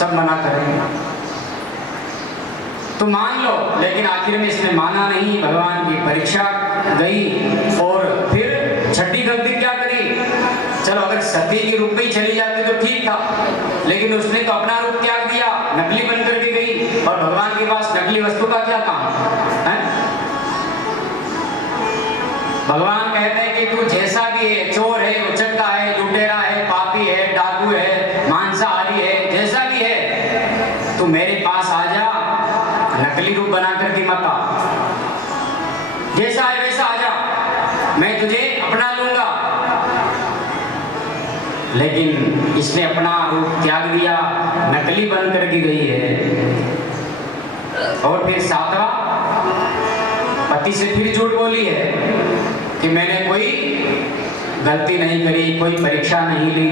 सब मना करेंगे। तो मान लो, लेकिन आखिर में इसने माना नहीं, भगवान की परीक्षा गई और फिर छठी गलती क्या करी? चलो अगर सती के रूप में ही चली जाती तो ठीक था, लेकिन उसने तो अपना रूप त्याग दिया, नकली बन करके गई। और भगवान के पास नकली वस्तु का क्या काम है? भगवान कहते हैं कि तू जैसा भी है, चोर है, उचक्का है, लुटेरा है, पापी है, डाकू है, मांसाहारी है, जैसा भी है, तू मेरे पास आ जा, नकली रूप बना करके मत आ, जैसा है वैसा आ जा, मैं तुझे अपना लूंगा। लेकिन इसने अपना रूप त्याग दिया, नकली बन करके गई है। और फिर सातवां, पति से फिर झूठ बोली है कि मैंने कोई गलती नहीं करी, कोई परीक्षा नहीं ली।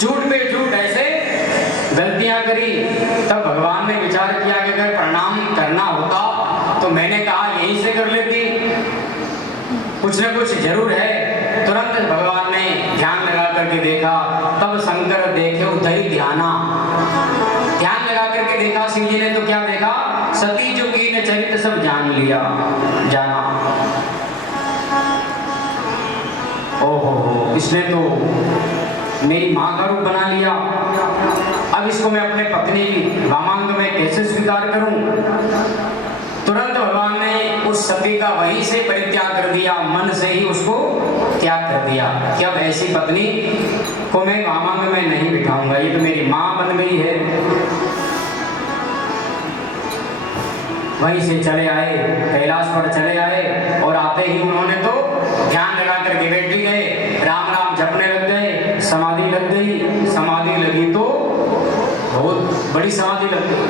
झूठ पे झूठ ऐसे गलतियां करी। तब भगवान ने विचार किया कि अगर प्रणाम करना होता तो मैंने कहा यहीं से कर लेती, कुछ न कुछ जरूर है। तुरंत भगवान ने ध्यान लगा करके देखा, तब शंकर देखे उधरी ध्याना, ध्यान लगा करके देखा शिव जी ने, तो क्या देखा? सती जो की ने चरित्र सब जान लिया, जाना। ओहो, इसने तो मेरी मां का रूप बना लिया, अब इसको मैं अपने पत्नी वामांग में कैसे स्वीकार करूं? तुरंत भगवान ने उस सती का वहीं से परित्याग कर दिया, मन से ही उसको त्याग कर दिया कि अब ऐसी पत्नी को मैं वामांग में नहीं बिठाऊंगा, ये तो मेरी मां बन गई है। वहीं से चले आए, कैलाश पर चले आए, और आते ही उन्होंने तो ध्यान लगा करके बैठ भी गए, राम राम जपने लग गए, समाधि लग गई। समाधि लगी तो बहुत बड़ी समाधि लग गई,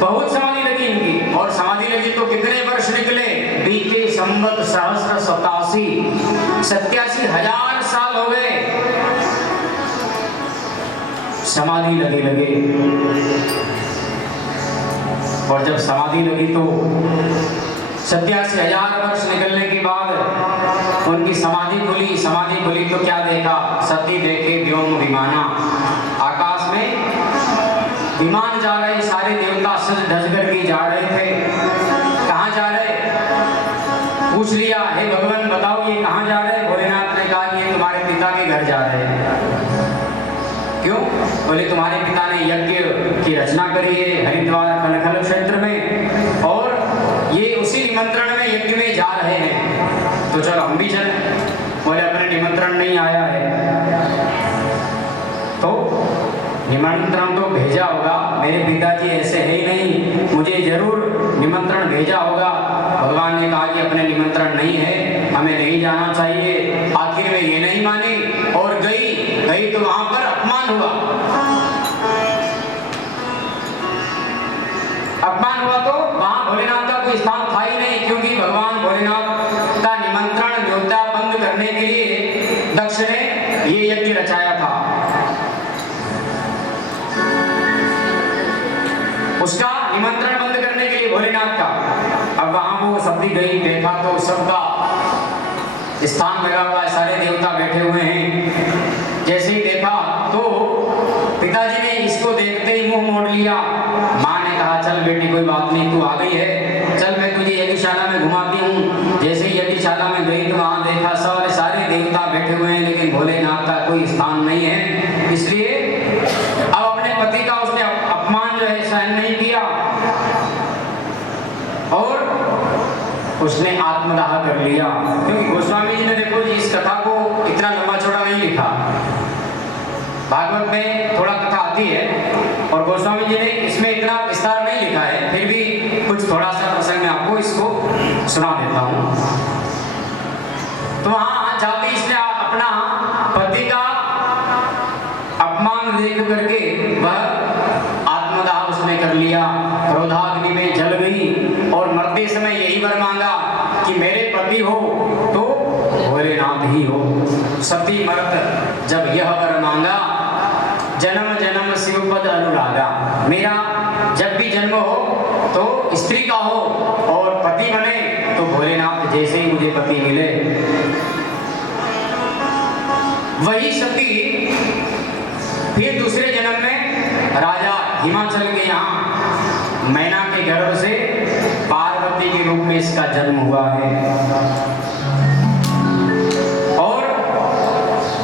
बहुत समाधि लगी इनकी। और समाधि लगी तो कितने वर्ष निकले? बीते संवत सहस्र 87,000 साल हो गए समाधि लगे। और जब समाधि लगी तो 87,000 वर्ष निकलने के बाद उनकी समाधि खुली। समाधि खुली तो क्या देखा? सती देखे व्योम विमाना, आकाश में विमान जा रहे, सारे देवता सज धज करके जा रहे थे। कहाँ जा रहे? पूछ लिया, हे भगवान बताओ ये कहाँ जा रहे? भोलेनाथ ने कहा कि ये तुम्हारे पिता के घर जा रहे हैं। क्यों? बोले तुम्हारे पिता ने यज्ञ की रचना करी है हरिद्वार कनखल क्षेत्र में, और ये उसी निमंत्रण में यज्ञ में जा रहे हैं, तो चलो हम भी चलें। बोले अपने निमंत्रण नहीं आया है, तो निमंत्रण तो भेजा होगा, मेरे पिताजी ऐसे है ही नहीं, मुझे जरूर निमंत्रण भेजा होगा। भगवान ने कहा कि अपने निमंत्रण नहीं है, हमें नहीं जाना चाहिए। आखिर में ये नहीं मानी और गई तो वहां पर अपमान हुआ। अपमान हुआ तो वहां भोलेनाथ का कोई स्थान था ही नहीं, क्योंकि भगवान भोलेनाथ का निमंत्रण न्योता बंद करने के लिए दक्ष ने ये यज्ञ रचाया था। उसका निमंत्रण बंद करने के लिए भोलेनाथ का। अब वहां वो सती गई, देखा तो सबका स्थान लगा हुआ है, सारे देवता बैठे हुए हैं। जैसे ही देखा तो पिताजी ने इसको देखते ही मुंह मोड़ लिया। माँ ने कहा चल बेटी कोई बात नहीं, तू आ गई है, चल मैं तुझे यज्ञशाला में घुमाती हूँ। जैसे ही यज्ञशाला में गई तो वहां देखा सारे देवता बैठे हुए हैं, लेकिन भोलेनाथ का कोई स्थान नहीं है। इसलिए अब अपने पति का उसने अपमान जो है सहन नहीं किया और उसने आत्मदाह कर लिया। क्योंकि गोस्वामी जी ने देखो जी इस कथा को इतना लंबा चौड़ा नहीं लिखा, भागवत में थोड़ा कथा आती है और गोस्वामी जी ने इसमें इतना विस्तार नहीं लिखा है, फिर भी कुछ थोड़ा सा प्रसंग में आपको इसको सुना देता हूँ। तो वहां जाते इसने अपना पति का अपमान देख करके वह आत्मदाह उसने कर लिया, क्रोधाग्नि में जल गई और मरते समय यही वर मांगा कि मेरे पति हो तो भोलेनाथ ही हो। सती मरत जब यह वर मांगा, जन्म जन्म शिवपद अनुरागा, मेरा जब भी जन्म हो तो स्त्री का हो और पति बने तो भोलेनाथ जैसे ही मुझे पति मिले। वही सती फिर दूसरे जन्म में राजा हिमाचल के यहाँ मैना के गर्भ से पार्वती के रूप में इसका जन्म हुआ है। और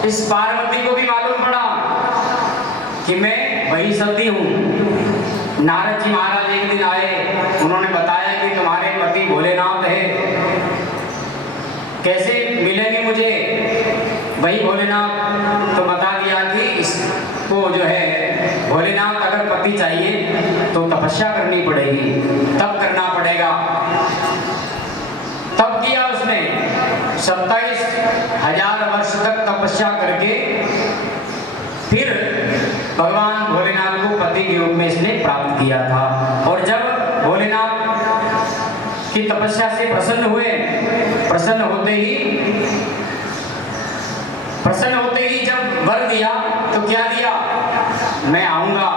इस पार्वती को भी मालूम पड़ा कि मैं वही सती हूँ। नारद जी महाराज एक दिन आए, उन्होंने बताया कि तुम्हारे पति भोलेनाथ है, कैसे मिलेंगे मुझे? वही भोलेनाथ तो बता दिया कि इसको जो है भोलेनाथ अगर पति चाहिए तो तपस्या करनी पड़ेगी, तब करना पड़ेगा। तब किया उसने 27,000 वर्ष तक तपस्या करके फिर भगवान भोलेनाथ को पति के रूप में इसने प्राप्त किया था। और जब भोलेनाथ की तपस्या से प्रसन्न हुए, प्रसन्न होते ही जब वर दिया तो क्या दिया? मैं आऊंगा,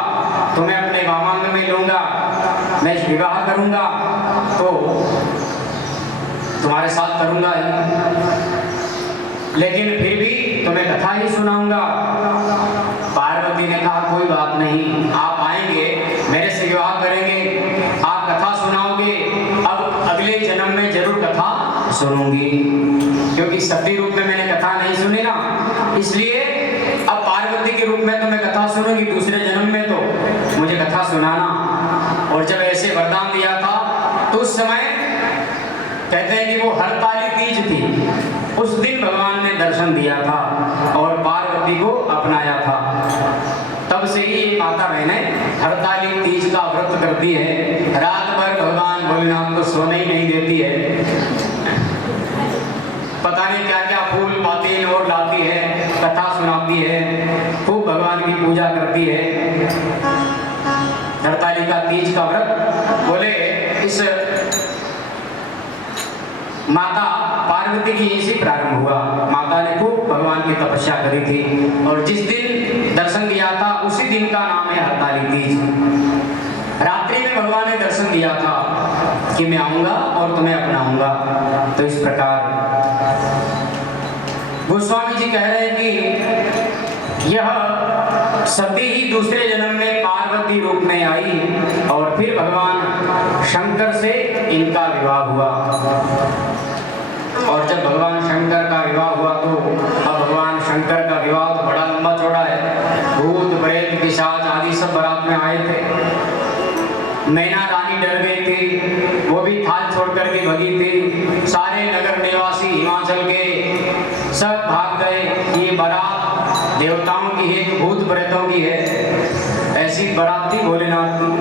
तुम्हें अपने वामांग में लूंगा, मैं विवाह करूंगा तो तुम्हारे साथ करूंगा ही, लेकिन फिर भी तुम्हें कथा ही सुनाऊंगा। पार्वती ने कहा कोई बात नहीं, आप आएंगे, मेरे से विवाह करेंगे, आप कथा सुनाओगे, अब अगले जन्म में जरूर कथा सुनूंगी, क्योंकि सती रूप में मैंने कथा नहीं सुनी ना, इसलिए अब पार्वती के रूप में तो मैं कथा सुनूंगी, दूसरे जन्म में तो मुझे कथा सुनाना। और जब ऐसे वरदान दिया था तो उस समय कहते हैं कि वो हरताली तीज थी, उस दिन भगवान ने दर्शन दिया था और पार्वती को अपनाया था। तब से ही माता बहनें हरताली तीज का व्रत करती है, रात भर भगवान भोलेनाथ को सोने ही नहीं देती है, पता नहीं क्या क्या फूल पाती और लाती है, कथा सुनाती है, खूब भगवान की पूजा करती है। हरताली का तीज का व्रत बोले इस माता पार्वती की यहीं से प्रारंभ हुआ। माता ने खूब भगवान की तपस्या करी थी और जिस दिन दर्शन दिया था उसी दिन का नाम है हरताली तीज। रात्रि में भगवान ने दर्शन दिया था कि मैं आऊंगा और तुम्हें अपनाऊंगा। तो इस प्रकार गोस्वामी जी कह रहे हैं कि यह सती ही दूसरे जन्म में पार्वती रूप में आई और फिर भगवान शंकर से इनका विवाह हुआ। और जब भगवान शंकर का विवाह हुआ तो अब भगवान शंकर का विवाह तो बड़ा लंबा चौड़ा है। भूत प्रेत पिशाच आदि सब बारात में आए थे। मैना रानी डर गई थी, वो भी थाल छोड़ करके भगी थी। सारे नगर निवासी हिमाचल के सब भाग गए। ये बारात देवताओं की है, भूत प्रेतों की है। ऐसी बारात थी भोलेनाथ की।